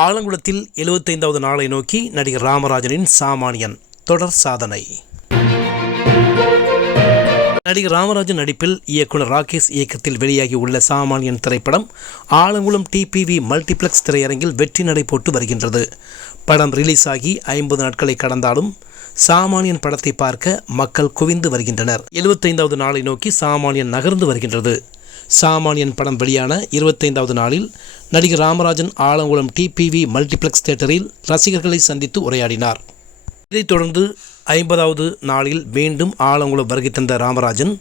ஆலங்குளத்தில் எழுபத்தைந்தாவது நாளை நோக்கி நடிகர் ராமராஜனின் சாமானியன் தொடர் சாதனை. நடிகர் ராமராஜன் நடிப்பில் இயக்குனர் ராகேஷ் இயக்கத்தில் வெளியாகி உள்ள சாமானியன் திரைப்படம் ஆலங்குளம் டிபிவி மல்டிப்ளெக்ஸ் திரையரங்கில் வெற்றி நடை போட்டு வருகின்றது. படம் ரிலீஸ் ஆகி ஐம்பது நாட்களை கடந்தாலும் சாமானியன் படத்தை பார்க்க மக்கள் குவிந்து வருகின்றனர். எழுபத்தைந்தாவது நாளை நோக்கி சாமானியன் நகர்ந்து வருகின்றது. சாமானியன் படம் வெளியான இருபத்தைந்தாவது நாளில் நடிகர் ராமராஜன் ஆலங்குளம் டிபிவி மல்டிப்ளெக்ஸ் தியேட்டரில் ரசிகர்களை சந்தித்து உரையாடினார். இதைத் தொடர்ந்து ஐம்பதாவது நாளில் மீண்டும் ஆலங்குளம் வருகை தந்த ராமராஜன்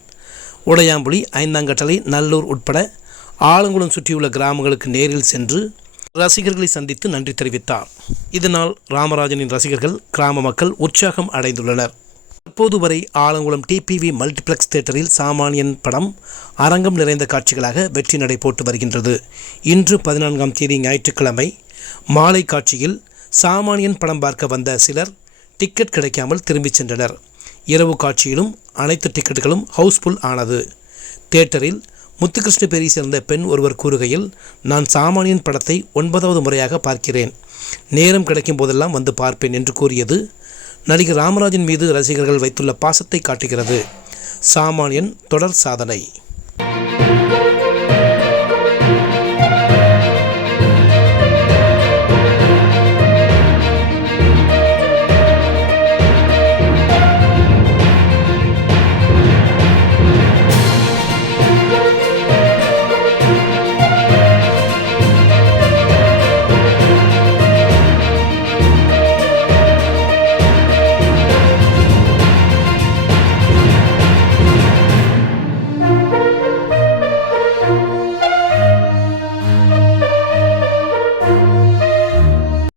உடையாம்புலி ஐந்தாங்கட்டளை நல்லூர் உட்பட ஆலங்குளம் சுற்றியுள்ள கிராமங்களுக்கு நேரில் சென்று ரசிகர்களை சந்தித்து நன்றி தெரிவித்தார். இதனால் ராமராஜனின் ரசிகர்கள் கிராம மக்கள் உற்சாகம் அடைந்துள்ளனர். தற்போது வரை ஆலங்குளம் டிபிவி மல்டிப்ளெக்ஸ் தியேட்டரில் சாமானியன் படம் அரங்கம் நிறைந்த காட்சிகளாக வெற்றி நடை போட்டு வருகின்றது. இன்று பதினான்காம் தேதி ஞாயிற்றுக்கிழமை மாலை காட்சியில் சாமானியன் படம் பார்க்க வந்த சிலர் டிக்கெட் கிடைக்காமல் திரும்பிச் சென்றனர். இரவு காட்சியிலும் அனைத்து டிக்கெட்டுகளும் ஹவுஸ்ஃபுல் ஆனது. தியேட்டரில் முத்துகிருஷ்ண பேரை சேர்ந்த பெண் ஒருவர் கூறுகையில் நான் சாமானியன் படத்தை ஒன்பதாவது முறையாக பார்க்கிறேன். நேரம் கிடைக்கும் போதெல்லாம் வந்து பார்ப்பேன் என்று கூறியது நடிகர் ராமராஜன் மீது ரசிகர்கள் வைத்துள்ள பாசத்தை காட்டுகிறது. சாமானியன் தொடர் சாதனை.